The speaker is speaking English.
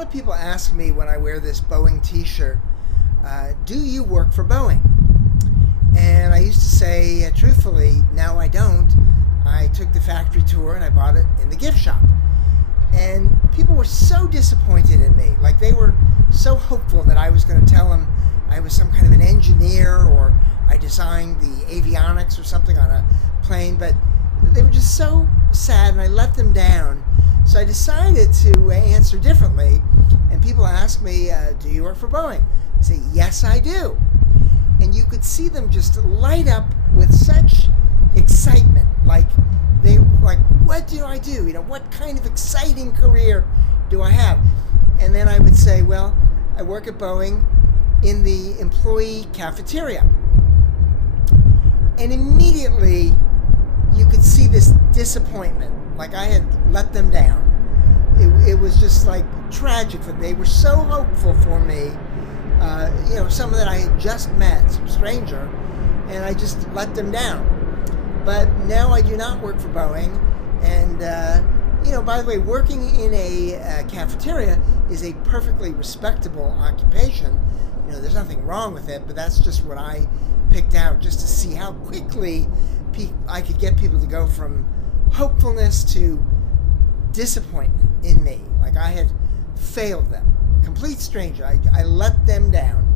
A lot of people ask me when I wear this Boeing t-shirt, do you work for Boeing? And I used to say, truthfully, no, I don't. I took the factory tour and I bought it in the gift shop. And people were so disappointed in me. Like, they were so hopeful that I was going to tell them I was some kind of an engineer or I designed the avionics or something on a plane. But they were just so sad and I let them down. So I decided to answer differently. And people ask me, do you work for Boeing? I say, yes, I do. And you could see them just light up with such excitement. Like, what do I do? What kind of exciting career do I have? And then I would say, well, I work at Boeing in the employee cafeteria. And immediately you could see this disappointment, like I had let them down. It was just like tragic for them. They were so hopeful for me, someone that I had just met, some stranger, and I just let them down. But now I do not work for Boeing, and by the way, working in a cafeteria is a perfectly respectable occupation. There's nothing wrong with it, but that's just what I picked out just to see how quickly I could get people to go from hopefulness to disappointment in me. Like I had failed them. Complete stranger. I let them down.